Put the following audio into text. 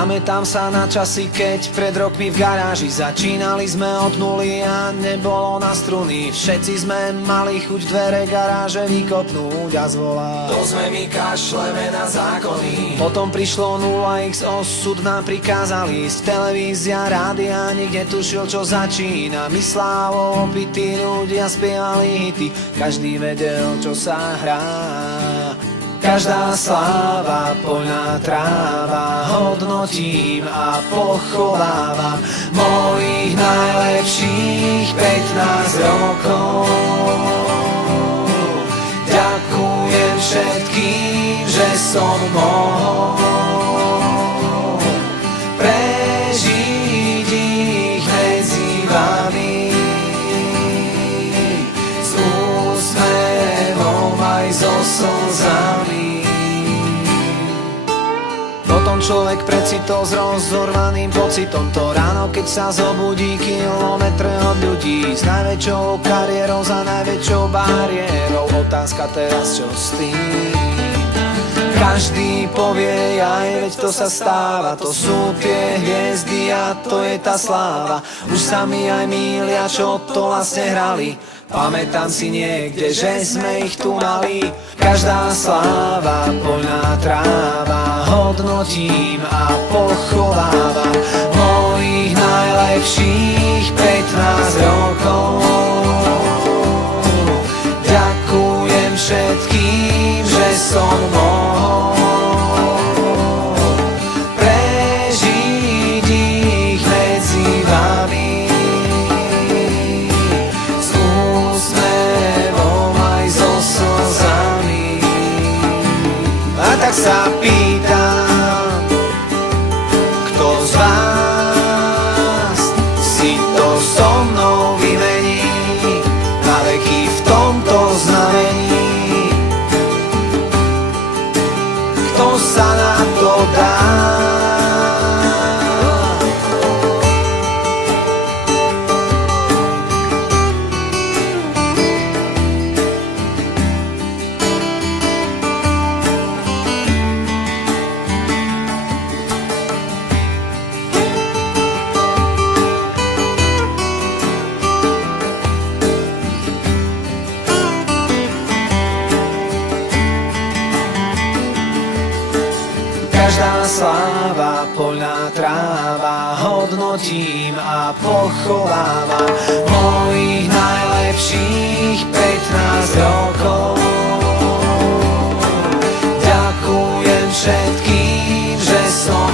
Pamätám sa na časy, keď pred rokmi v garáži začínali sme od nuly a nebolo na struny. Všetci sme mali chuť dvere garáže vykopnúť a zvolať: to sme my, kašleme na zákony. Potom prišlo 0x, osud nám prikázal ísť. Televízia, rádia, nikde tušil, čo začína. My Slávo, opití ľudia spievali hity, každý vedel, čo sa hrá. Každá sláva, poľná tráva, hodnotím a pochovávam mojich najlepších 15 rokov. Ďakujem všetkým, že som mohol prežiť ich medzi vami, s úsmevom aj so slzami. Potom človek precitol s rozorvaným pocitom to ráno, keď sa zobudí kilometre od ľudí, s najväčšou kariérou za najväčšou bariérou. Otázka teraz, čo s tým? Každý povie, aj veď to sa stáva, to sú tie hviezdy a to je tá sláva. Už sa mi aj mýlia, čo to vlastne hrali. Pamätám si niekde, že sme ich tu mali. Každá sláva, poľná tráva, hodnotím a pochovávam mojich najlepších 15 rokov. Ďakujem všetkým, že som mohol prežiť ich medzi vami, tak sa pýtam, kto z vás si to so mnou vymení na veky v tomto znamení. Kto sa na to dá? Každá sláva, poľná tráva, hodnotím a pochovávam mojich najlepších 15 rokov. Ďakujem všetkým, že som